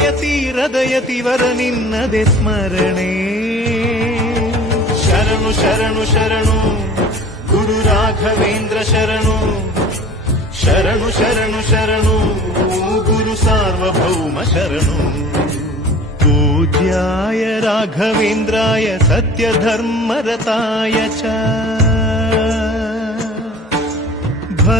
ಹೃದಯತಿ ಹೃದಯತಿ ವರ ನಿನ್ನದೆ ಸ್ಮರಣೆ ಶರಣು ಶರಣು ಶರಣು ಗುರು ರಾಘವೇಂದ್ರ ಶರಣು ಶರಣು ಶರಣು ಶರಣು ಗುರು ಸಾರ್ವಭೌಮ ಶರಣು ಪೂಜ್ಯಾಯ ರಾಘವೇಂದ್ರಾಯ ಸತ್ಯಧರ್ಮರತಾಯ ಚ